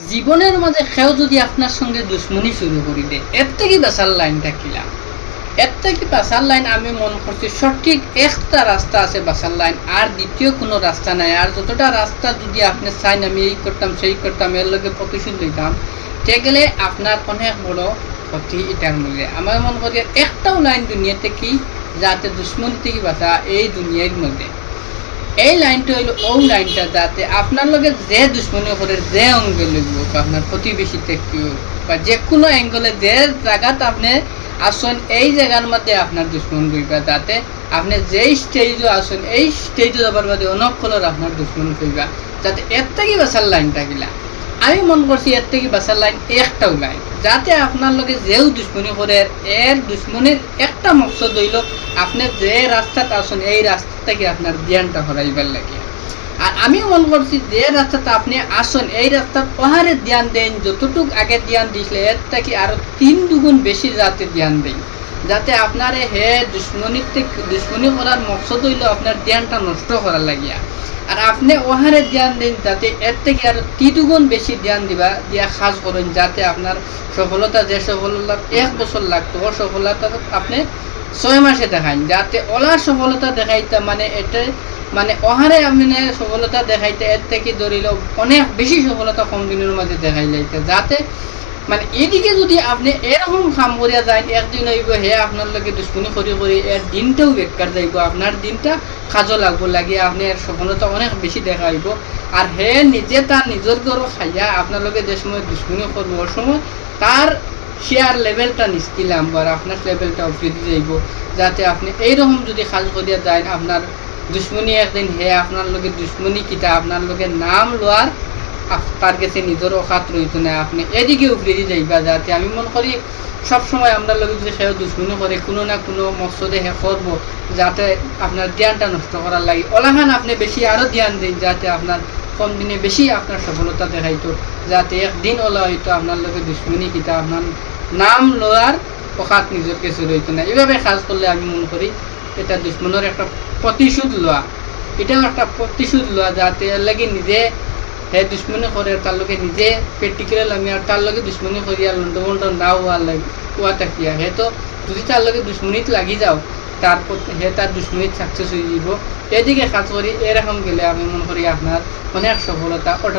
জীবনের মাঝে সেও যদি আপনার সঙ্গে দুশ্মনী শুরু করি দে, এর থেকে বাঁচার লাইনটা কিলা এর থেকে বাঁচার লাইন আমি মনে করছি সঠিক একটা রাস্তা আছে বাঁচার লাইন, আর দ্বিতীয় কোনো রাস্তা নাই। আর যতটা রাস্তা যদি আপনি চাইন, আমি এই করতাম, সেই করতাম এর লগে প্রতিশোধ লইতাম তে গেলে আপনার অনেক বড় ক্ষতি এটার মধ্যে আমার মনে করি একটাও লাইন দুনিয়াতে কি? যাতে দুশ্মনী থেকে বাঁচা এই দুনিয়ার মধ্যে। এই লাইনটা হইল ও লাইনটা, যাতে আপনার লগে যে দুশ্মনী করে যে অঙ্গে লাগব আপনার প্রতিবেশী থেকে বা যে কোনো অ্যাঙ্গলে যে জায়গাতে আপনি আসুন, এই জায়গার মধ্যে আপনার দুশ্মন কইবা যাতে আপনি যেই স্টেজও আসুন, এই স্টেজও যাবার মধ্যে অনেক কলর আপনার দুশ্মন কইবা যাতে এর থেকে বাঁচার লাইনটা গিলা আমি মন করছি এর থেকে বাঁচার লাইন একটাও লাইন যাতে আপনার যেও দুশ্মনী করে, এর দুশ্মনীর একটা মকসদ হইল আপনি যে রাস্তাতে আসুন এই রাস্তা থেকে আপনার জ্ঞানটা হরাইবার লাগে। আর আমি মনে করছি যে রাস্তাতে আপনি আসুন এই রাস্তার পাহাড়ে ধ্যান দেন, যতটুক আগে ধ্যান দিয়েছিল এর থেকে আরও তিন দুগুণ বেশি যাতে ধ্যান দেন। যাতে আপনার হে দুশ্মনী দুশ্মনী করার মকসদ হইল আপনার ধ্যানটা নষ্ট করার লাগিয়া। আর আপনি ওহারে ধ্যান দিন, যাতে এর থেকে আরও তিনগুণ বেশি ধ্যান দিবা, দিয়া সাজ করেন, যাতে আপনার সফলতা যে সফলতা, এক বছর লাগতো, ও সফলতা আপনি ছয় মাসে দেখাইন, যাতে ওলা সফলতা দেখাইতে মানে এটা মানে ওহারে আপনি সফলতা দেখাইতে, এর থেকে ধরিল অনেক বেশি সফলতা কম দিনের মাঝে দেখাই লাইতে যাতে মানে এদিকে যদি আপনি এরকম কাম করিয়া যায় একদিন হইব হে আপনার লগে দুশ্মনী করি করি, এর দিনটাও বেকার যাইব, আপনার দিনটা কাজও লাগবো, লাগে আপনি এর সফলতা অনেক বেশি দেখা হইব। আর হে নিজে তার নিজের গরু খাইয়া আপনার লগে যে সময় দুশ্মনী করব ওর সময় তার শেয়ার লেভেলটা নিস্কিলাম বা আপনার লেভেলটা উপরে যাইব। যাতে আপনি এইরকম যদি কাজ করিয়া যায় আপনার দুশ্মনী একদিন হে আপনার লগে দুশ্মনী কিতা আপনার লগে নাম আপ- তার কাছে নিজের অখাত রইতো না। আপনি এদিকে উপরে যাইবা যাতে, আমি মনে করি সব সময় আমরা লগে যদি সেও দুশ্মনী করে, কোনো না কোনো মকসদে হে করব যাতে আপনার ধ্যানটা নষ্ট করার লাগে। ওলাখান আপনি বেশি আরও ধ্যান দিন যাতে আপনার কম দিনে বেশি আপনার সফলতা দেখাইতো, যাতে একদিন ওলা হয়তো আপনার লগে দুশ্মনী কিতা, আপনার নাম লওয়ার অখাত নিজের কাছে রইতো না। এভাবে কাজ করলে আমি মনে করি এটা দুশ্মনের একটা প্রতিশোধ লওয়া। এটাও একটা প্রতিশোধ লওয়া যাতে লাগে নিজে হে দুশ্মনী করে তার লগে নিজে প্র্যাকটিক্যাল আমি আর তার লগে দুশ্মনী করিয়া লন্ডন না হওয়ার লাগে কুয়া থাকিয়া হে তো যদি তার লগে দুশ্মনীত লাগি যাও তারপর হে তার দুশ্মনীত সাকসেস হয়ে যাব। এদিকে কাজ করি এরকম গেলে আমি মনে করি আপনার অনেক সফলতা অটো